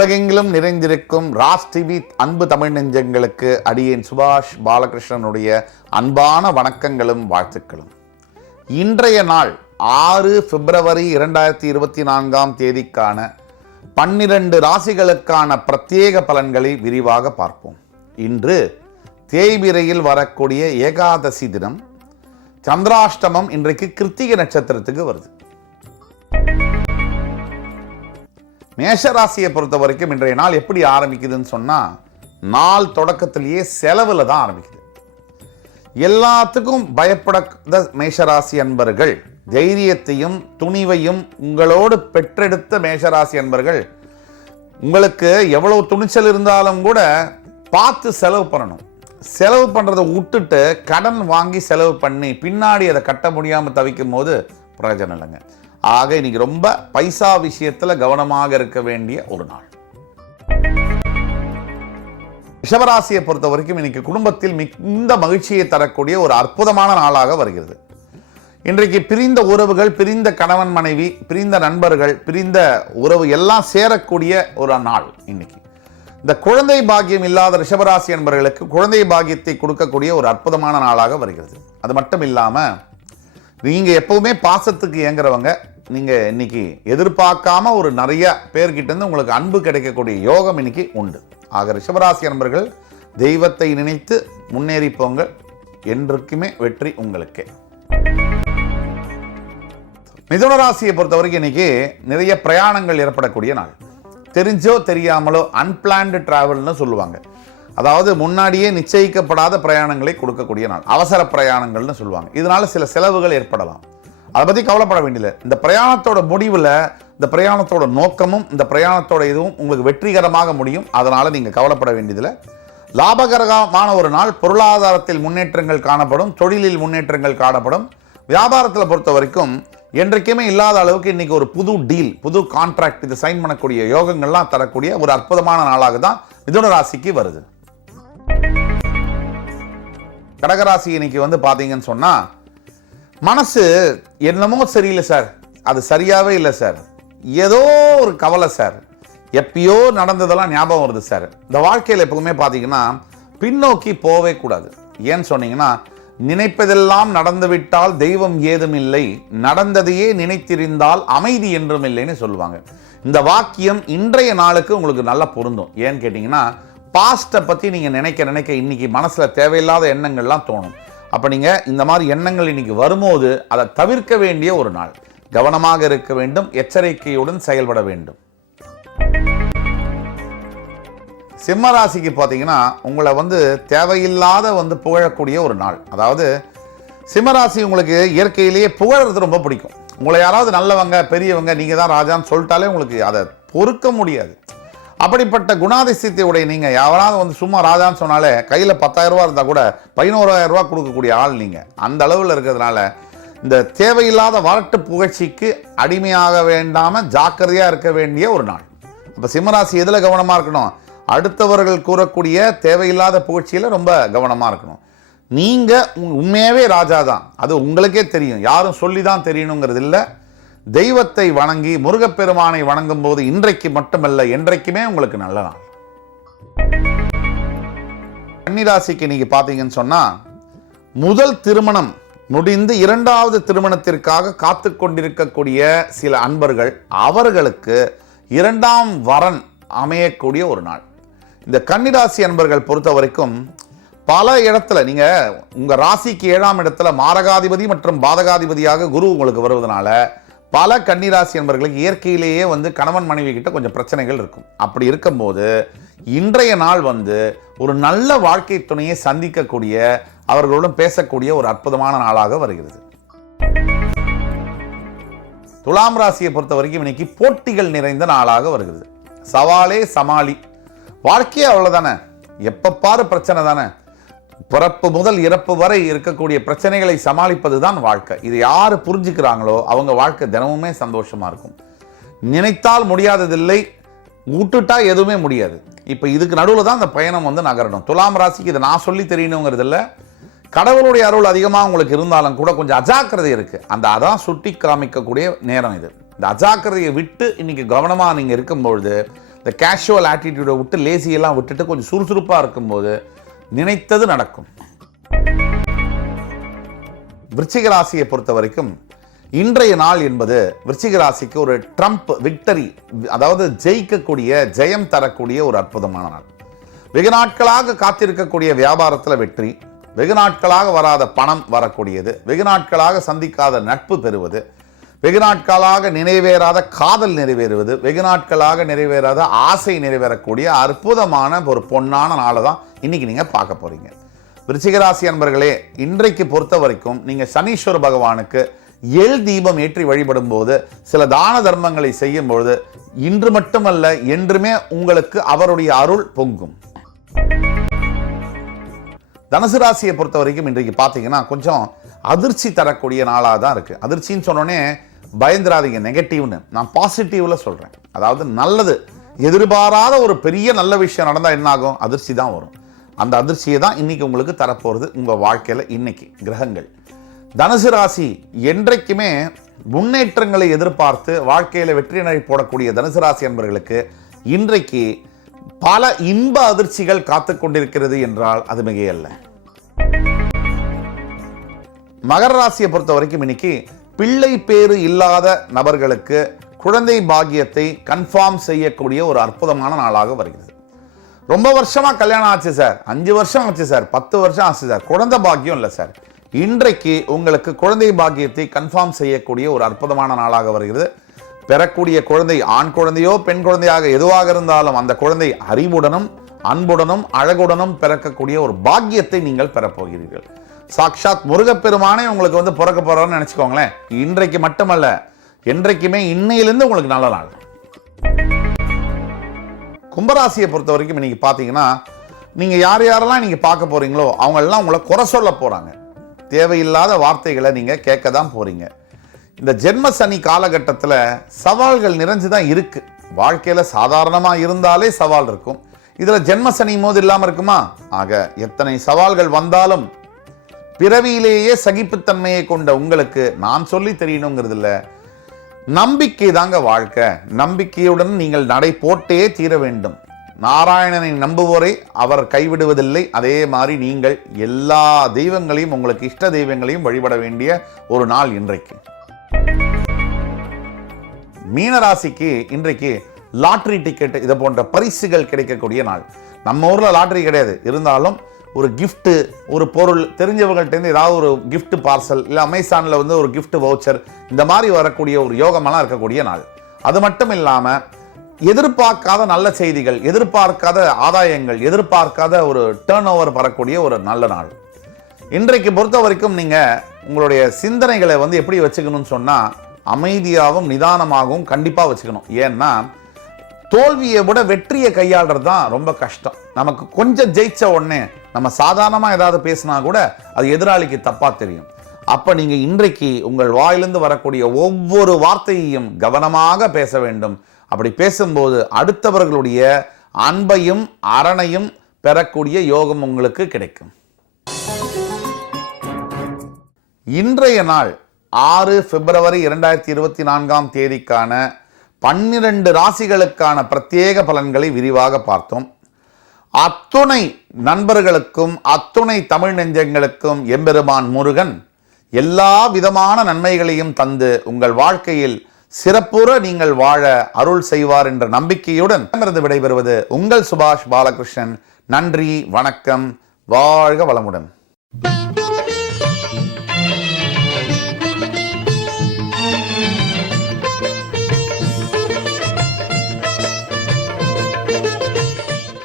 உலகெங்கிலும் நிறைந்திருக்கும் ராஸ் டிவி அன்பு தமிழ் நெஞ்சங்களுக்கு அடியேன் சுபாஷ் பாலகிருஷ்ணனுடைய அன்பான வணக்கங்களும் வாழ்த்துக்களும். இன்றைய நாள் 6 பிப்ரவரி 2024 12 ராசிகளுக்கான பிரத்யேக பலன்களை விரிவாக பார்ப்போம். இன்று தேய்பிரையில் வரக்கூடிய ஏகாதசி தினம். சந்திராஷ்டமம் இன்றைக்கு கிருத்திகை நட்சத்திரத்துக்கு வருது. மேஷராசியை பொறுத்த வரைக்கும் இன்றைய நாள் எப்படி ஆரம்பிக்குதுன்னு சொன்னால், நாள் தொடக்கத்திலேயே செலவில் தான் ஆரம்பிக்குது. எல்லாத்துக்கும் பயப்படாத மேஷராசி அன்பர்கள், தைரியத்தையும் துணிவையும் உங்களோடு பெற்றெடுத்த மேஷராசி அன்பர்கள், உங்களுக்கு எவ்வளவு துணிச்சல் இருந்தாலும் கூட பார்த்து செலவு பண்ணணும். செலவு பண்ணுறதை விட்டுட்டு கடன் வாங்கி செலவு பண்ணி பின்னாடி அதை கட்ட முடியாமல் தவிக்கும் போது பிரயோஜனம் இல்லைங்க. ஆக இன்னைக்கு ரொம்ப பைசா விஷயத்துல கவனமாக இருக்க வேண்டிய ஒரு நாள். ரிஷபராசியை பொறுத்த வரைக்கும் இன்னைக்கு குடும்பத்தில் மிகுந்த மகிழ்ச்சியை தரக்கூடிய ஒரு அற்புதமான நாளாக வருகிறது. இன்றைக்கு பிரிந்த உறவுகள், பிரிந்த கணவன் மனைவி, பிரிந்த நண்பர்கள், பிரிந்த உறவு எல்லாம் சேரக்கூடிய ஒரு நாள். இன்னைக்கு இந்த குழந்தை பாக்கியம் இல்லாத ரிஷபராசி என்பவர்களுக்கு குழந்தை பாக்கியத்தை கொடுக்கக்கூடிய ஒரு அற்புதமான நாளாக வருகிறது. அது மட்டும் இல்லாம நீங்க எப்பவுமே பாசத்துக்கு இயங்குறவங்க, நீங்க இன்னைக்கு எதிர்பார்க்காம ஒரு நிறைய பேர்கிட்ட இருந்து உங்களுக்கு அன்பு கிடைக்கக்கூடிய யோகம் இன்னைக்கு உண்டு. ஆக ரிஷபராசி நண்பர்கள், தெய்வத்தை நினைத்து முன்னேறி போங்க, என்றைக்குமே வெற்றி உங்களுக்கே. மிதுன ராசியை பொறுத்த வரைக்கும் இன்னைக்கு நிறைய பிரயாணங்கள் ஏற்படக்கூடிய நாள். தெரிஞ்சோ தெரியாமலோ அன்பிளான்டு டிராவல்னு சொல்லுவாங்க. அதாவது முன்னாடியே நிச்சயிக்கப்படாத பிரயாணங்களை கொடுக்கக்கூடிய நாள், அவசர பிரயாணங்கள்னு சொல்லுவாங்க. இதனால சில செலவுகள் ஏற்படலாம். அதை பற்றி கவலைப்பட வேண்டியதில்லை. இந்த பிரயாணத்தோட முடிவில் இந்த பிரயாணத்தோட நோக்கமும் இந்த பிரயாணத்தோட இதுவும் உங்களுக்கு வெற்றிகரமாக முடியும். அதனால் நீங்கள் கவலைப்பட வேண்டியதில்லை. லாபகரமான ஒரு நாள். பொருளாதாரத்தில் முன்னேற்றங்கள் காணப்படும், தொழிலில் முன்னேற்றங்கள் காணப்படும். வியாபாரத்தில் பொறுத்த வரைக்கும் என்றைக்குமே இல்லாத அளவுக்கு இன்னைக்கு ஒரு புது டீல், புது கான்ட்ராக்ட் இது சைன் பண்ணக்கூடிய யோகங்கள்லாம் தரக்கூடிய ஒரு அற்புதமான நாளாக தான் மிதுன ராசிக்கு வருது. கடகராசி இன்னைக்கு பார்த்தீங்கன்னு சொன்னா, மனசு என்னமோ சரியில்லை சார், அது சரியாவே இல்லை சார், ஏதோ ஒரு கவலை சார், எப்பயோ நடந்ததெல்லாம் ஞாபகம் வருது சார். இந்த வாழ்க்கையில் எப்பவுமே பார்த்தீங்கன்னா பின்னோக்கி போவே கூடாது. ஏன்னு சொன்னீங்கன்னா, நினைப்பதெல்லாம் நடந்துவிட்டால் தெய்வம் ஏதும் இல்லை, நடந்ததையே நினைத்திருந்தால் அமைதி என்றும் இல்லைன்னு சொல்லுவாங்க. இந்த வாக்கியம் இன்றைய நாளுக்கு உங்களுக்கு நல்லா பொருந்தும். ஏன்னு கேட்டீங்கன்னா, பாஸ்ட்டை பற்றி நீங்கள் நினைக்க இன்னைக்கு மனசில் தேவையில்லாத எண்ணங்கள்லாம் தோணும். அப்போ நீங்கள் இந்த மாதிரி எண்ணங்கள் இன்னைக்கு வரும்போது அதை தவிர்க்க வேண்டிய ஒரு நாள். கவனமாக இருக்க வேண்டும், எச்சரிக்கையுடன் செயல்பட வேண்டும். சிம்ம ராசிக்கு பார்த்தீங்கன்னா, உங்களை தேவையில்லாத புகழக்கூடிய ஒரு நாள். அதாவது சிம்மராசி உங்களுக்கு இயற்கையிலேயே புகழறது ரொம்ப பிடிக்கும். உங்களை யாராவது நல்லவங்க, பெரியவங்க, நீங்கள் தான் ராஜான்னு சொல்லிட்டாலே உங்களுக்கு அதை பொறுக்க முடியாது. அப்படிப்பட்ட குணாதிசயத்தை உடைய நீங்கள் யாராவது சும்மா ராஜான்னு சொன்னாலே கையில் 10,000 ரூபா இருந்தால் கூட 11,000 ரூபா கொடுக்கக்கூடிய ஆள் நீங்கள். அந்த அளவில் இருக்கிறதுனால இந்த தேவையில்லாத வரட்டு புகழ்ச்சிக்கு அடிமையாக வேண்டாமல் ஜாக்கிரதையாக இருக்க வேண்டிய ஒரு நாள். அப்போ சிம்மராசி எதில் கவனமாக இருக்கணும்? அடுத்தவர்கள் கூறக்கூடிய தேவையில்லாத புகழ்ச்சியில் ரொம்ப கவனமாக இருக்கணும். நீங்கள் உண்மையாகவே ராஜா தான், அது உங்களுக்கே தெரியும், யாரும் சொல்லி தான் தெரியணுங்கிறது இல்லை. தெய்வத்தை வணங்கி முருகப்பெருமானை வணங்கும் போது இன்றைக்கு மட்டுமல்ல என்றைக்குமே உங்களுக்கு நல்ல நாள். கன்னிராசிக்கு நீங்க பார்த்தீங்கன்னு சொன்னா, முதல் திருமணம் முடிந்து 2வது திருமணத்திற்காக காத்து கொண்டிருக்கக்கூடிய சில அன்பர்கள், அவர்களுக்கு 2ஆம் வரன் அமையக்கூடிய ஒரு நாள். இந்த கன்னிராசி அன்பர்கள் பொறுத்த வரைக்கும் பல இடத்துல நீங்க உங்க ராசிக்கு 7ஆம் இடத்துல மாரகாதிபதி மற்றும் பாதகாதிபதியாக குரு உங்களுக்கு வருவதனால பல கன்னிராசி என்பவர்களுக்கு இயற்கையிலேயே கணவன் மனைவி கிட்ட கொஞ்சம் பிரச்சனைகள் இருக்கும். அப்படி இருக்கும்போது இன்றைய நாள் ஒரு நல்ல வாழ்க்கை துணையை சந்திக்கக்கூடிய, அவர்களுடன் பேசக்கூடிய ஒரு அற்புதமான நாளாக வருகிறது. துலாம் ராசியை பொறுத்த வரைக்கும் இன்னைக்கு போட்டிகள் நிறைந்த நாளாக வருகிறது. சவாலே சமாளி. வாழ்க்கையே அவ்வளவுதானே, எப்ப பாரு பிரச்சனை தானே. பிறப்பு முதல் இறப்பு வரை இருக்கக்கூடிய பிரச்சனைகளை சமாளிப்பது தான் வாழ்க்கை. இது யாரு புரிஞ்சுக்கிறாங்களோ அவங்க வாழ்க்கை தினமுமே சந்தோஷமா இருக்கும். நினைத்தால் முடியாததில்லை, விட்டுட்டா எதுவுமே முடியாது. இப்போ இதுக்கு நடுவில் தான் அந்த பயணம் நகரணும். துலாம் ராசிக்கு இதை நான் சொல்லி தெரியணுங்கிறது இல்லை, கடவுளுடைய அருள் அதிகமாக உங்களுக்கு இருந்தாலும் கூட கொஞ்சம் அஜாக்கிரதை இருக்கு. அதான் சுட்டி காமிக்கக்கூடிய நேரம் இது. இந்த அஜாக்கிரதையை விட்டு இன்னைக்கு கவனமாக நீங்கள் இருக்கும்பொழுது இந்த கேஷுவல் ஆட்டிடியூடை விட்டு லேசியெல்லாம் விட்டுட்டு கொஞ்சம் சுறுசுறுப்பாக இருக்கும்போது நினைத்தது நடக்கும். விருச்சிக ராசியை பொறுத்த வரைக்கும் இன்றைய நாள் என்பது விருச்சிக ராசிக்கு ஒரு ட்ரம்ப் விக்டரி, அதாவது ஜெயிக்கக்கூடிய, ஜெயம் தரக்கூடிய ஒரு அற்புதமான நாள். வெகு நாட்களாக காத்திருக்கக்கூடிய வியாபாரத்தில் வெற்றி, வெகு நாட்களாக வராத பணம் வரக்கூடியது, வெகு நாட்களாக சந்திக்காத நட்பு பெறுவது, வெகு நாட்களாக நிறைவேறாத காதல் நிறைவேறுவது, வெகு நாட்களாக நிறைவேறாத ஆசை நிறைவேறக்கூடிய அற்புதமான ஒரு பொன்னான நாளை தான் இன்னைக்கு நீங்க பார்க்க போறீங்க. விருச்சிகராசி அன்பர்களே, இன்றைக்கு பொறுத்த வரைக்கும் நீங்க சனீஸ்வர பகவானுக்கு எள் தீபம் ஏற்றி வழிபடும் போது, சில தான தர்மங்களை செய்யும் பொழுது இன்று மட்டுமல்ல என்றுமே உங்களுக்கு அவருடைய அருள் பொங்கும். தனுசு ராசியை பொறுத்த வரைக்கும் இன்றைக்கு பார்த்தீங்கன்னா கொஞ்சம் அதிர்ச்சி தரக்கூடிய நாளாக தான் இருக்கு. அதிர்ச்சின்னு சொன்னோடனே பயந்துராதீங்க, நெகட்டிவ்னு. நான் பாசிட்டிவ்ல சொல்றேன். அதாவது நல்லது, எதிர்பாராத ஒரு பெரிய நல்ல விஷயம் நடந்தால் என்ன ஆகும்? அதிர்ச்சி தான் வரும். அந்த அதிர்ச்சியை தான் இன்னைக்கு உங்களுக்கு தரப்போறது உங்க வாழ்க்கையில. இன்னைக்கு கிரகங்கள் தனுசு ராசி என்றைக்குமே முன்னேற்றங்களை எதிர்பார்த்து வாழ்க்கையில வெற்றி நடை போடக்கூடிய தனுசு ராசி என்பவர்களுக்கு இன்றைக்கு பல இன்ப அதிர்ச்சிகள் காத்து கொண்டிருக்கிறது என்றால் அது மிகையல்ல. மகர ராசியை பொறுத்த வரைக்கும் இன்னைக்கு பிள்ளை பேறு இல்லாத நபர்களுக்கு குழந்தை பாக்கியத்தை கன்ஃபார்ம் செய்யக்கூடிய ஒரு அற்புதமான நாளாக வருகிறது. ரொம்ப வருஷமா கல்யாணம் ஆச்சு சார், 5 வருஷம் ஆச்சு சார், 10 வருஷம் ஆச்சு சார், குழந்தை பாக்கியம் இல்லை சார், இன்றைக்கு உங்களுக்கு குழந்தை பாக்கியத்தை கன்ஃபார்ம் செய்யக்கூடிய ஒரு அற்புதமான நாளாக வருகிறது. பெறக்கூடிய குழந்தை ஆண் குழந்தையோ பெண் குழந்தையாக எதுவாக இருந்தாலும் அந்த குழந்தை அறிவுடனும் அன்புடனும் அழகுடனும் பிறக்கக்கூடிய ஒரு பாக்கியத்தை நீங்கள் பெறப்போகிறீர்கள். சாக்ஷாத் முருகப்பெருமானே உங்களுக்கு வந்து பிறக்க போறான்னு நினைச்சுக்கோங்களேன். இன்றைக்கு மட்டுமல்ல, என்றைக்குமே இன்னையிலிருந்து உங்களுக்கு நல்ல நாள். கும்பராசியை பொறுத்த வரைக்கும் இன்னைக்கு பார்த்தீங்கன்னா நீங்க யார் யாரெல்லாம் நீங்க பார்க்க போறீங்களோ அவங்க எல்லாம் உங்களை குறை சொல்ல போறாங்க. தேவையில்லாத வார்த்தைகளை நீங்க கேட்க தான் போறீங்க. இந்த ஜென்ம சனி காலகட்டத்தில் சவால்கள் நிறைஞ்சுதான் இருக்கு. வாழ்க்கையில சாதாரணமா இருந்தாலே சவால் இருக்கும், இதுல ஜென்ம சனி போது இல்லாம இருக்குமா? ஆக எத்தனை சவால்கள் வந்தாலும் பிறவியிலேயே சகிப்புத்தன்மையை கொண்ட உங்களுக்கு நான் சொல்லி தெரியணுங்கிறது இல்ல, நம்பிக்கை தாங்க வாழ்க்கை. நம்பிக்கையுடன் நீங்கள் நடை போட்டே தீர வேண்டும். நாராயணனை நம்புவோரை அவர் கைவிடுவதில்லை. அதே மாதிரி நீங்கள் எல்லா தெய்வங்களையும், உங்களுக்கு இஷ்ட தெய்வங்களையும் வழிபட வேண்டிய ஒரு நாள் இன்றைக்கு. மீனராசிக்கு இன்றைக்கு லாட்டரி டிக்கெட் இது போன்ற பரிசுகள் கிடைக்கக்கூடிய நாள். நம்ம ஊர்ல லாட்டரி கிடையாது, இருந்தாலும் ஒரு gift, ஒரு பொருள் தெரிஞ்சவங்கள்ட்ட ஏதாவது ஒரு gift பார்சல், இல்லை அமேசான்ல வந்து ஒரு gift வவுச்சர், இந்த மாதிரி வரக்கூடிய ஒரு யோகமெல்லாம் இருக்கக்கூடிய நாள். அது மட்டும் இல்லாம எதிர்பார்க்காத நல்ல செய்திகள், எதிர்பார்க்காத ஆதாயங்கள், எதிர்பார்க்காத ஒரு டர்ன் ஓவர் வரக்கூடிய ஒரு நல்ல நாள். இன்றைக்கு பொறுத்த வரைக்கும் நீங்க உங்களுடைய சிந்தனைகளை வந்து எப்படி வச்சுக்கணும்னு சொன்னா அமைதியாகவும் நிதானமாகவும் கண்டிப்பா வச்சுக்கணும். ஏன்னா தோல்வியை விட வெற்றியை கையாளுறது தான் ரொம்ப கஷ்டம். நமக்கு கொஞ்சம் ஜெயிச்ச உடனே நம்ம சாதாரணமா ஏதாவது பேசினா கூட அது எதிராளிக்கு தப்பா தெரியும். அப்ப நீங்க இன்றைக்கு உங்கள் வாயிலிருந்து வரக்கூடிய ஒவ்வொரு வார்த்தையையும் கவனமாக பேச வேண்டும். அப்படி பேசும்போது அடுத்தவர்களுடைய அன்பையும் அரணையும் பெறக்கூடிய யோகம் உங்களுக்கு கிடைக்கும். இன்றைய நாள் 6 பிப்ரவரி 2024 தேதிக்கான 12 ராசிகளுக்கான பிரத்யேக பலன்களை விரிவாக பார்த்தோம். அத்துணை நண்பர்களுக்கும் அத்துணை தமிழ் நெஞ்சங்களுக்கும் எம்பெருமான் முருகன் எல்லா விதமான நன்மைகளையும் தந்து உங்கள் வாழ்க்கையில் சிறப்புற நீங்கள் வாழ அருள் செய்வார் என்ற நம்பிக்கையுடன் விடைபெறுவது உங்கள் சுபாஷ் பாலகிருஷ்ணன். நன்றி, வணக்கம், வாழ்க வளமுடன்.